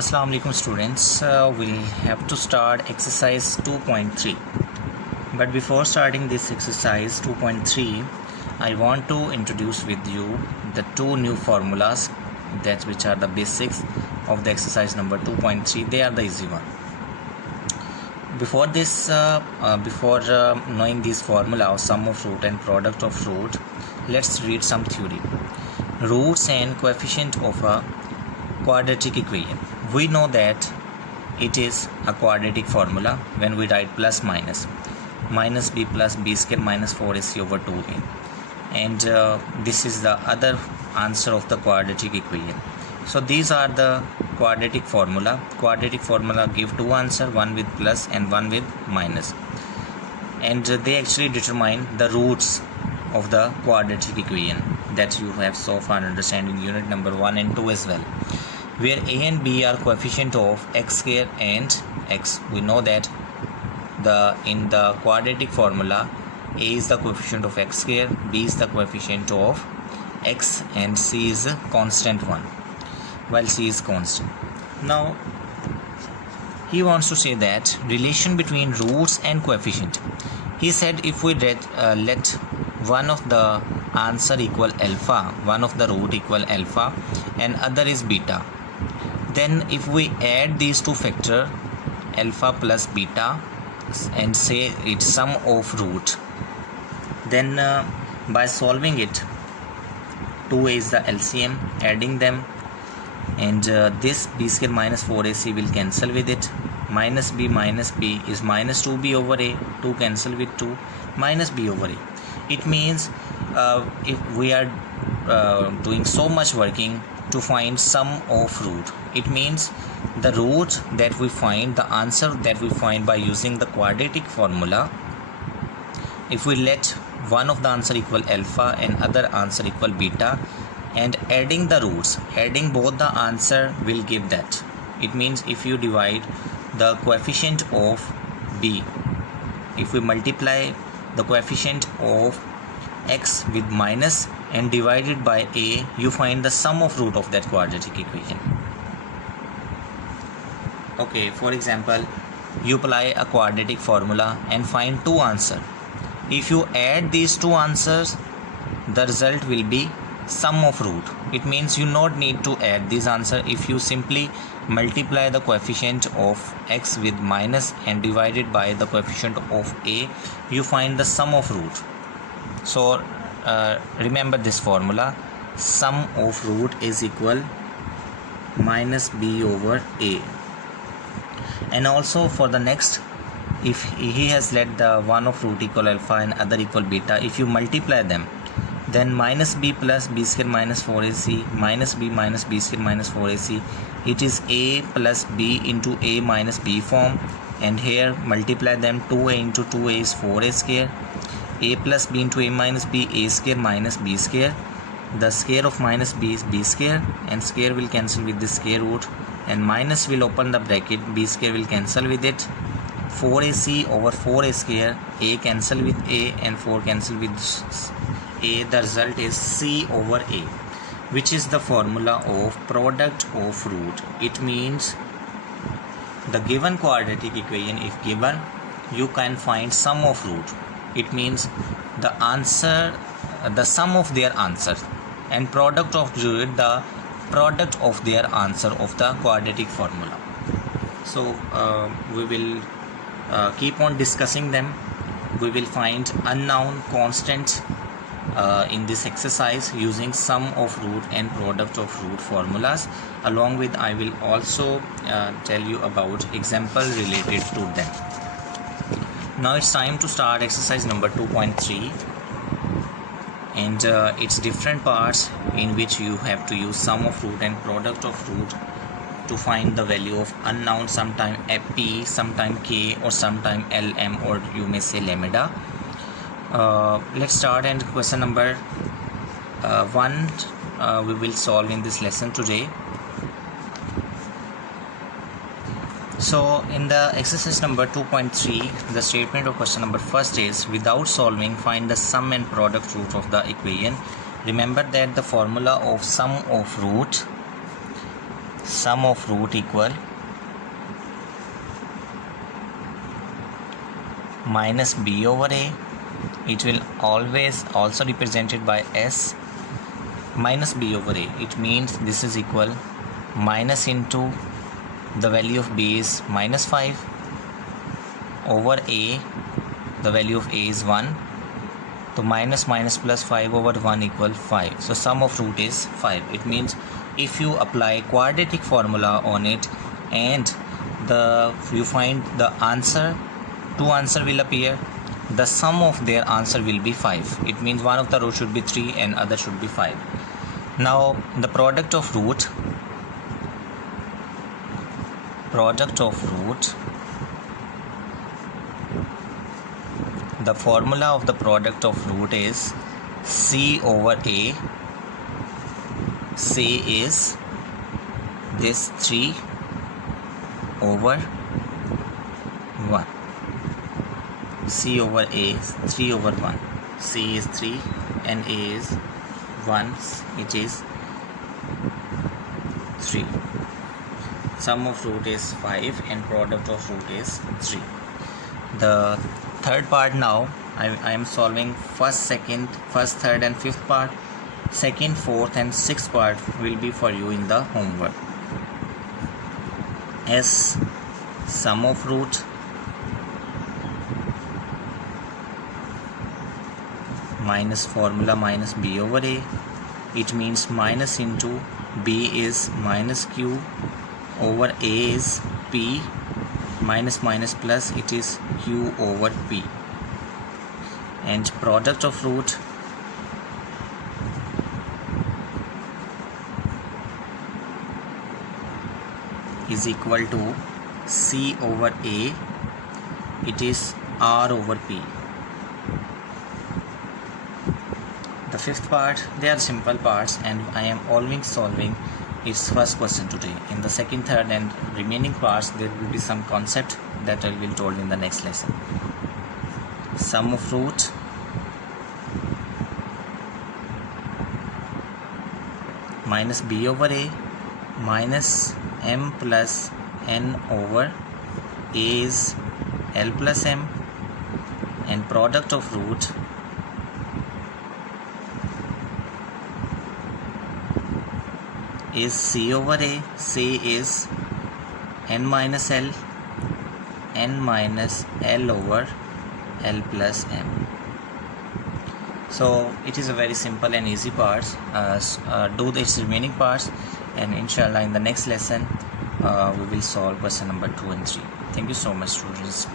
Assalamu alaikum students. We'll have to start exercise 2.3. But before starting this exercise 2.3, I want to introduce with you the two new formulas that which are the basics of the exercise number 2.3. They are the easy one. Before this, before knowing this formula of sum of root and product of root, let's read some theory. Roots and coefficient of a quadratic equation. We know that it is a quadratic formula when we write plus minus b plus b square minus 4ac over 2a, and this is the other answer of the quadratic equation. So these are the quadratic formula. Quadratic formula give two answer, one with plus and one with minus, and they actually determine the roots of the quadratic equation that you have so far understand in unit number 1 and 2 as well, where a and b are coefficient of x square and x. We know that in the quadratic formula, a is the coefficient of x square, b is the coefficient of x, and c is a constant one, while c is constant. Now he wants to say that relation between roots and coefficient. He said if we let one of the answer equal alpha, one of the root equal alpha, and other is beta, then if we add these two factor alpha plus beta and say it's sum of root, then by solving it, 2a is the LCM, adding them, and this b square minus 4ac will cancel with it. Minus b is minus 2b over a, 2 cancel with 2, minus b over a. It means if we are doing so much working to find sum of root, it means the root that we find, the answer that we find by using the quadratic formula, if we let one of the answer equal alpha and other answer equal beta and adding the roots, adding both the answer will give that. It means if you divide the coefficient of b, if we multiply the coefficient of x with minus and divide it by a, you find the sum of root of that quadratic equation. Okay, for example, you apply a quadratic formula and find two answers. If you add these two answers, the result will be sum of root. It means you not need to add this answer. If you simply multiply the coefficient of x with minus and divide it by the coefficient of a, you find the sum of root. So remember this formula, sum of root is equal minus b over a. And also for the next, if he has let the one of root equal alpha and other equal beta, if you multiply them, then minus b plus b square minus 4ac minus b square minus 4ac, it is a plus b into a minus b form, and here multiply them, 2a into 2a is 4a square, a plus b into a minus b, a square minus b square, the square of minus b is b square, and square will cancel with the square root, and minus will open the bracket, b square will cancel with it, 4ac over 4a square, a cancel with a and 4 cancel with a, the result is c over a, which is the formula of product of root. It means the given quadratic equation, if given, you can find sum of root. It means the answer, the sum of their answer, and product of root, the product of their answer of the quadratic formula. So we will keep on discussing them. We will find unknown constant in this exercise using sum of root and product of root formulas. Along with, I will also tell you about example related to them. Now it's time to start exercise number 2.3, and it's different parts in which you have to use sum of root and product of root to find the value of unknown, sometime p, sometime k, or sometime lm, or you may say lambda. Let's start, and question number 1 we will solve in this lesson today. So in the exercise number 2.3, the statement of question number first is, without solving, find the sum and product root of the equation. Remember that the formula of sum of root sum of root equal minus b over a. It will always also represented by s minus b over a. It means this is equal minus into the value of b is minus 5 over a, the value of a is 1. So minus plus 5 over 1 equal 5. So sum of root is 5. It means if you apply quadratic formula on it and you find the answer, two answer will appear, the sum of their answer will be 5. It means one of the rows should be 3 and other should be 5. Now the product of root, the formula of the product of root is c over a. C is this 3 over 1. C over a is 3 over 1. C is 3 and a is 1. It is 3. Sum of root is 5 and product of root is 3. The third part now, I am solving first, third and fifth part. Second, fourth and sixth part will be for you in the homework. S sum of root minus formula minus b over a. It means minus into b is minus q over a is p minus plus it is q over p, and product of root is equal to c over a, it is r over p. The fifth part, they are simple parts and I am always solving its first question today. In the second, third and remaining parts there will be some concept that I will told in the next lesson. Sum of root minus b over a minus m plus n over a is l plus m, and product of root is c over a. C is n minus l, n minus l over l plus m. So it is a very simple and easy parts. Do its remaining parts, and inshallah in the next lesson we will solve question number 2 and 3. Thank you so much, students.